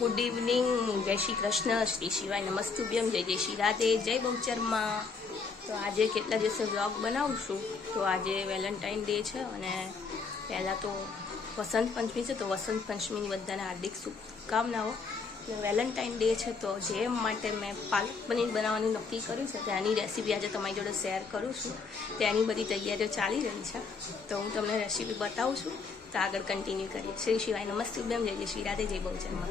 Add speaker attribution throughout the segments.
Speaker 1: Good evening જય શ્રી કૃષ્ણ. શ્રી શિવાય નમસ્તુભ્યમ. જય જય શ્રી રાધે. જય બહુચરમાં તો આજે કેટલા દિવસે વ્લોગ બનાવું છું તો આજે વેલેન્ટાઇન ડે છે અને પહેલાં તો વસંત પંચમી છે, તો વસંત પંચમીની બધાને હાર્દિક શુભકામનાઓ. વેલેન્ટાઇન ડે છે, તો જે માટે મેં પાલક પનીર બનાવવાનું નક્કી કર્યું છે, તેની રેસીપી આજે તમારી જોડે શેર કરું છું. તેની બધી તૈયારીઓ ચાલી રહી છે. તો હું તમને રેસીપી બતાવું છું. તો આગળ કન્ટિન્યુ કરીએ. શ્રી શિવાય નમસ્તે. બેમ જય જય શ્રી રાધે, જય બહુચરમાં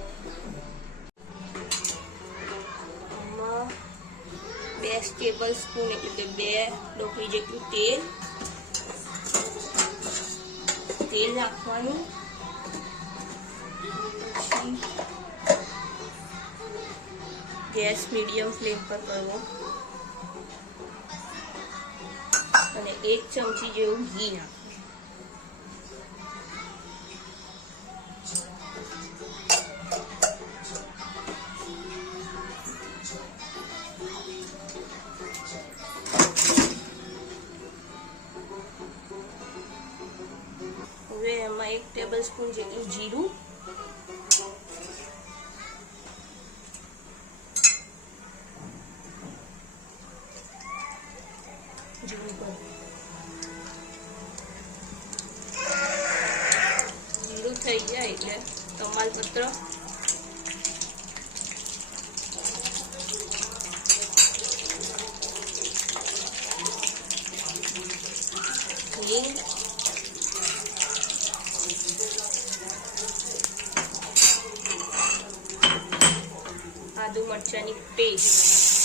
Speaker 1: આમાં બે ટેબલ સ્પૂન એટલે કે બે ડોકરી જેટલું તેલ. તેલ નાખવાનું. ગેસ મીડિયમ ફ્લેમ પર કરવો. અને એક ચમચી જેવું ઘી નાખવું હવે એમાં એક ટેબલ સ્પૂન જેટલું જીરું જીરું પર જીરું થઈ જાય એટલે તમાલપત્ર આદુ મરચાંની પેસ્ટ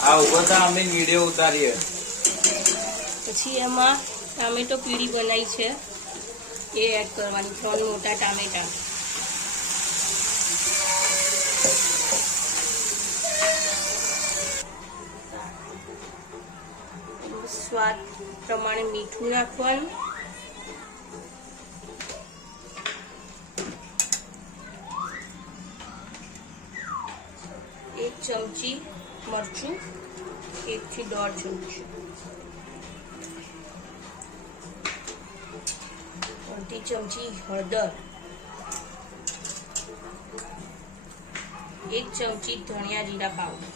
Speaker 2: આ ઊભો અમે વીડિયો ઉતારીએ.
Speaker 1: પછી એમાં ટામેટો પીળી બનાવી છે. એ એડ કરવાની ત્રણ મોટા ટામેટા. સ્વાદ પ્રમાણે મીઠું નાખવાનું એક ચમચી મરચું, એકથી દોઢ ચમચી. અડધી ચમચી, હળદર. એક ચમચી ધણિયા જીરા પાવડર.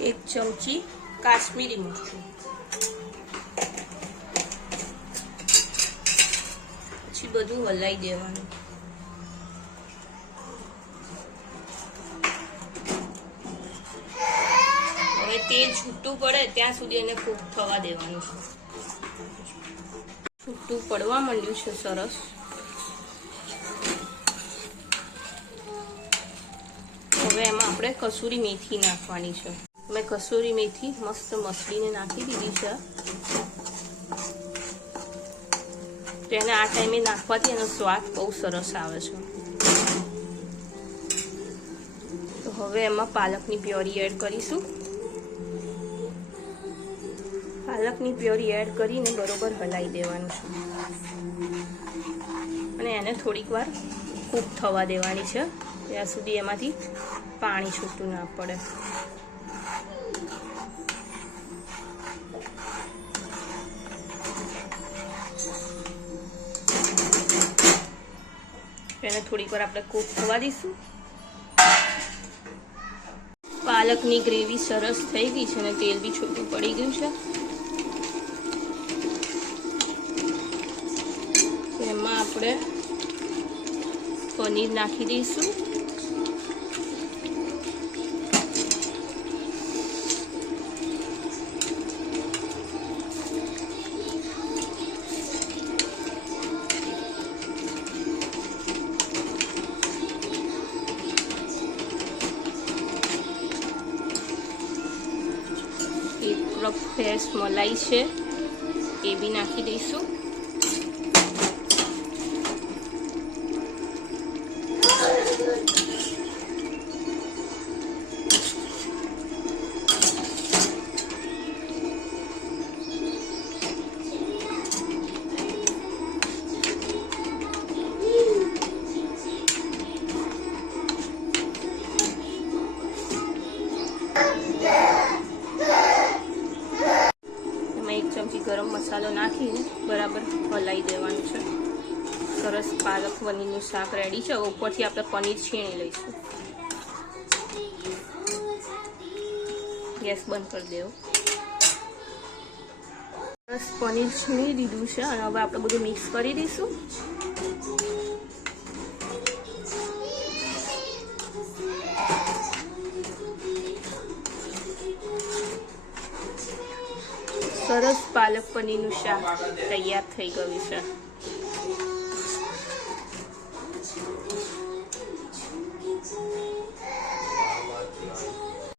Speaker 1: એક ચમચી કાશ્મીરી મરચું. પછી બધું હલાઈ દેવાનું. તેલ છૂટું પડે ત્યાં સુધી એને કૂક થવા દેવાનું છે. છૂટું પડવા માંડ્યું છે સરસ. હવે એમાં આપણે કસૂરી મેથી નાખવાની છે. મેં કસૂરી મેથી મસ્ત મસળીને નાખી દીધી છે. તો એને આ ટાઈમે નાખવાથી એનો સ્વાદ બહુ સરસ આવે છે. તો હવે એમાં પાલકની પ્યોરી એડ કરીશું. પાલકની પ્યોરી એડ કરીને બરોબર હલાવી દેવાનું છે. અને એને થોડીક વાર કૂક થવા દેવાની છે. ત્યાં સુધી એમાંથી પાણી છૂટું ના પડે. એને થોડીક વાર આપણે કૂક થવા દઈશું. પાલકની ગ્રેવી સરસ થઈ ગઈ છે અને તેલ બી છૂટું પડી ગયું છે. આપણે પનીર નાખી દઈશું એક કપ ફ્રેશ મલાઈ છે એ બી નાખી દઈશું નાખીને બરાબર હલાવી દેવાનું છે. સરસ પાલક પનીરનું શાક રેડી છે. ઉપરથી આપણે પનીર છીણી લઈશું. ગેસ બંધ કરી દેવો. સરસ પનીર છીણી દીધું છે. અને હવે આપણે બધું મિક્સ કરી દઈશું. સરસ પાલક પનીરનું શાક તૈયાર થઈ ગયું છે.